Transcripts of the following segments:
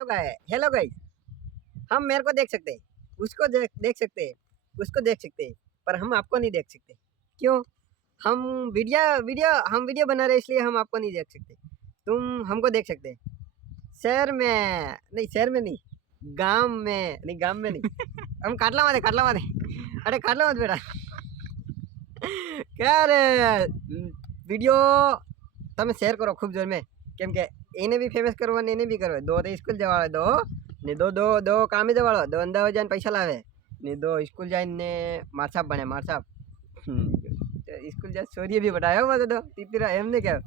Hello guys, हम मेरे को देख सकते हैं, उसको देख सकते हैं, उसको देख सकते हैं, पर हम आपको नहीं देख सकते। क्यों? हम वीडियो वीडियो हम वीडियो बना रहे हैं, इसलिए हम आपको नहीं देख सकते। तुम हमको देख सकते हैं। शहर में नहीं, शहर में नहीं, गांव में नहीं, गांव में नहीं। हम काटला मारे अरे काटला मत बेटा। क्या रे वीडियो તમે શેર કરો ખૂબ જોર में, કેમ કે એને બી ફેમસ કરવો ને એને બી કરવો. દો તો સ્કૂલ જવાળો દો ને દો કામે જવાળો દો અમદાવાદ જઈને પૈસા લાવે ને દો સ્કૂલ જઈને મારસાપ બને મારસાપ. સ્કૂલ જાય ચોરીએ બી બતાવ્યો બધો દો તીતરા એમ ને કહેવાય.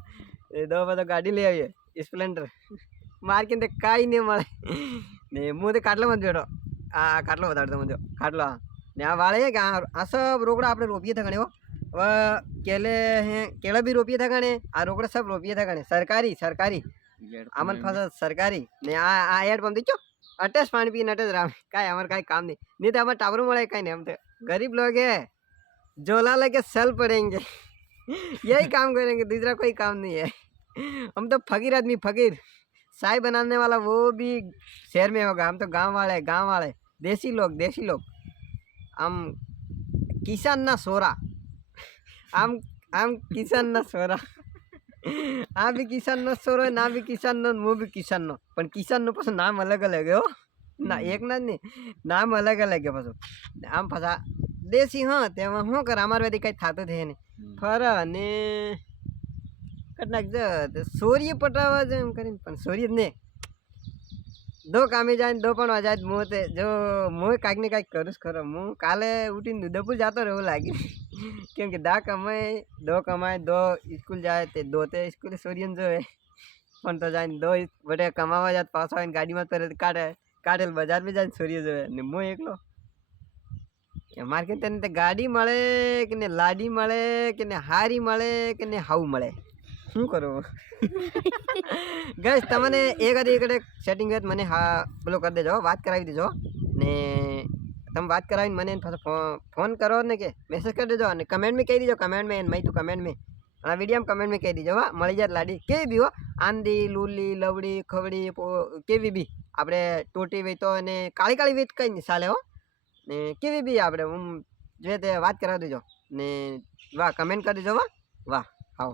એ દો બધો ગાડી લઈ આવીએ સ્પ્લેન્ડર માર્કેટ કાંઈ નહીં મળે ને હું તો કાટલો જ બેઠો. આ કાટલો વધારતો હું જો કાટલો ને આ વાળે કે આ સબ રોકડા આપણે રોપીએ था गणे હવે केले हैं केला भी रोपिए था गणे आ रोकड़ा सब रोपिए था गणे सरकारी सरकारी आमन फसल सरकारी ने आ एड पंप दीचो अटेस पानी पीने अटेस राम काय हमारे काय काम नहीं तो हमारे टावर મળે कहीं नहीं. हम तो गरीब लोग है झोला लेके चल पड़ेंगे. यही काम करेंगे, दूसरा कोई काम नहीं है. हम तो फकीर आदमी फकीर. चाय बनाने वाला वो भी शहर में होगा, हम तो गांव वाले देसी लोग हम किसान ना सोरा आम किसान ना सोरा. आ भी किसान नो सोरो ना भी किसान नो वो भी किसान नो पण किसान नो पास नाम अलग अलग है हो ना एक ना नहीं नाम अलग अलग है पास आम पासा देसी. हाँ तेमा हूँ कर अमर वेदी कई थातो थे ने फरा ने कटनाक ज सूर्य पटावा ज एम करीन पण सूर्य ने दो कामे जाए दो पण जाए मोते जो मोय काक ने काक करूस खरो. मु काले उठीने उदयपुर जातो रहो लागी केम के दो कमाए दो स्कूल जाए ते दो ते स्कूल सूर्यन जो है पण तो जाए दो बटे कमावा जात पास आવીને ગાડીમાં કરે કાઢેલ બજાર में जाए सूर्य जो है ने मो एकलो मार्केट तने गाड़ी મળે કે ને લાડી મળે કે ને હારી મળે કે ને હાઉ મળે શું કરો. ગાઈસ તમને એક સેટિંગ હોય મને હા પેલો કરી દેજો, વાત કરાવી દેજો ને તમે વાત કરાવીને મને પાછો ફોન કરો ને કે મેસેજ કરી દેજો અને કમેન્ટ में કહી દેજો. કમેન્ટ में મેં તું કમેન્ટ में આ વિડીયો કમેન્ટ में કહી દેજો. હા મળી જાય લાડી કેવી બી હો આંધી લૂલી લવડી ખવડી કેવી બી આપણે ટોટી વેચતો અને કાળી વેચ કઈ નહીં ચાલે હો ને કેવી બી આપણે હું જે તે વાત કરાવી દેજો ને વાહ કમેન્ટ કરી દેજો. વાહ વાહ આવો.